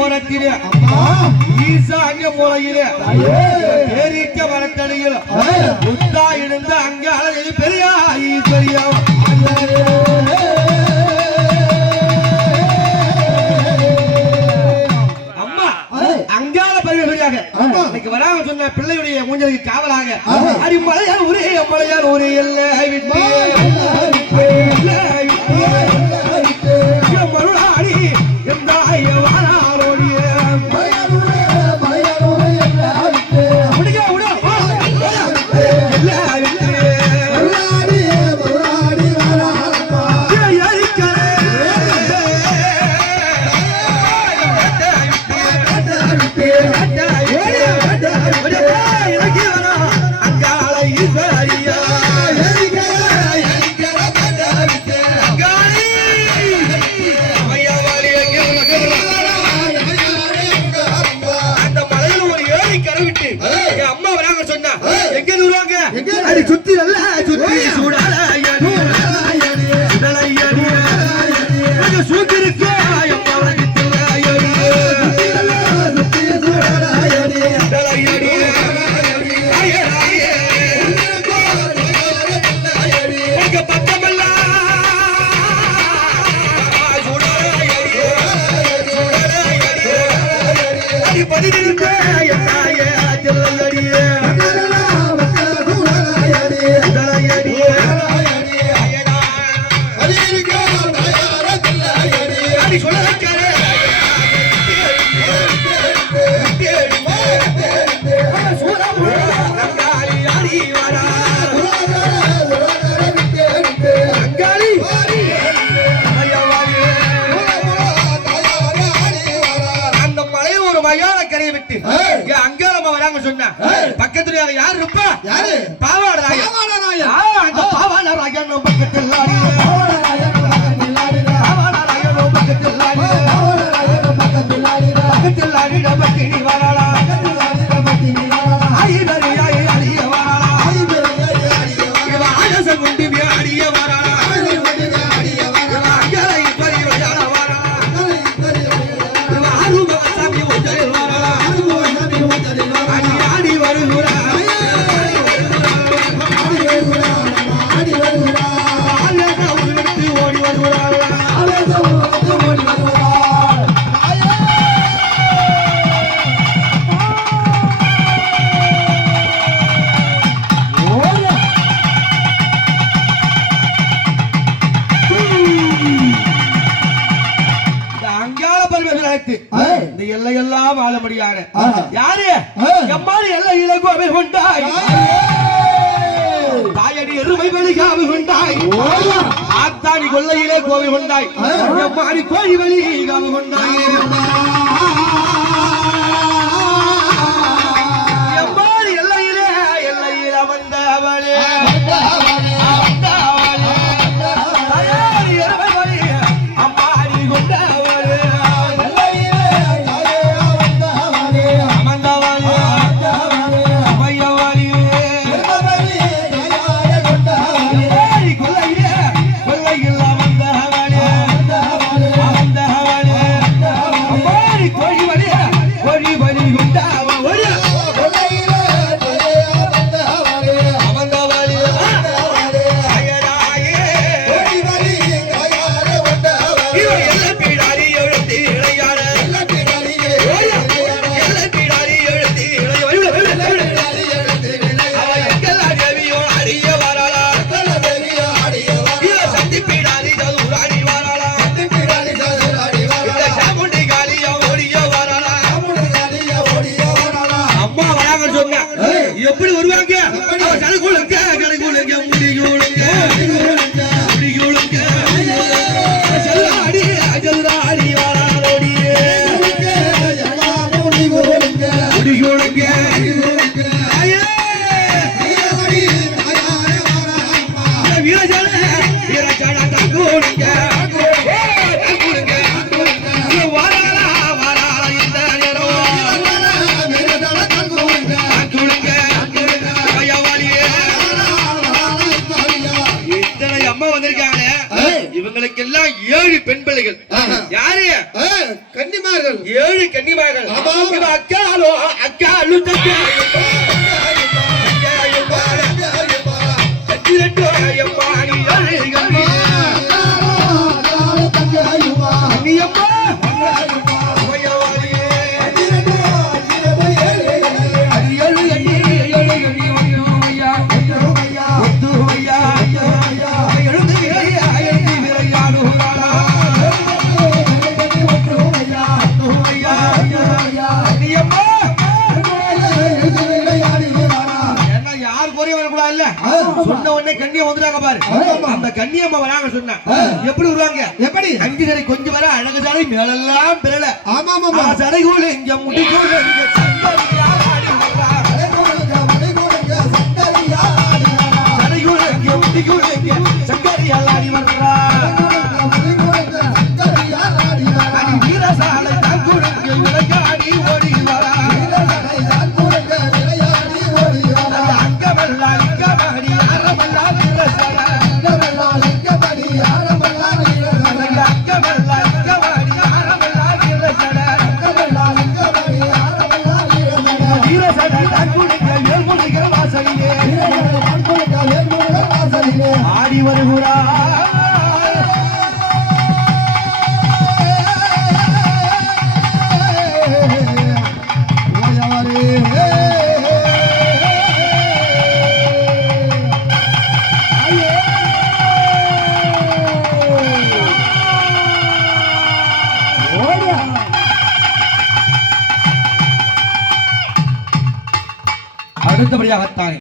ஓரத்திலே ஈசான்ய மூலையிலே ஏறிக்க மரத்தடியில் முத்தா இழந்த அங்கே அழகை பெரியா ஈஸ்வரியா இன்னைக்கு வராங்க சொன்ன பிள்ளையுடைய மூஞ்சலுக்கு காவலாக அடிமலையார் ஒரே மலையார் ஒரே எல்லை விட்டு மருளாடி எந்தாய வாழாரோடிய சுத்தி நல்ல சுத்தி சூடால சூத்திருக்கு பக்கத்துல யாரு இருப்பா பாவாடராயன் அந்த பாவாடராயன் பக்கத்தில் பக்கத்தில் வரலா குண்டி அடிய வரலா எல்லையெல்லாம் வாழ முடியாது யாரு எம்மாறு எல்லையில கோவை கொண்டாய் தாயடி எருமை வழிகாவு கொண்டாய் ஆத்தாடி கொல்லையிலே கோவை கொண்டாய் எம்மாடி கோழி வழி காவு கொண்டாய் எம்மாடி எல்லையிலே வந்தவளே எப்படி வருவாங்க கடைக்குழுங்க கடைக்குழுங்க முடியுங்க முடியுங்க செல்லாடி செல்லாடி வாராடி முடியுங்க வீரஜன வீரஜன தாக்குங்க இத்தனை 7 பெண் பிள்ளைகள். யாரு? கன்னிமார்கள். 7 கன்னிமார்கள். ஆமா. இவ அக்காலோ அக்காலு தக்காயப்பா சொன்ன உடனே கண்ணியம் வந்துட்டாங்க பாரு. அந்த கண்ணியம்மா வராங்க சொன்ன எப்படி வருவாங்க? எப்படி? அஞ்சு சடை கொஞ்சம் வர அழகு சடை மேலெல்லாம் பிறல. ஆமா ஆமா. சடை கூட இங்க முடிக்கூட இங்க சங்கரியா ஆடி வர்றா. சடை கூட இங்க முடிக்கூட இங்க சங்கரியா ஆடி வர்றா. அடி வீரசாலை தான் கூட இங்க விளையாடி ஓடி வரா. ஆடி வருகிறா அடுத்தபடியாகத்தான்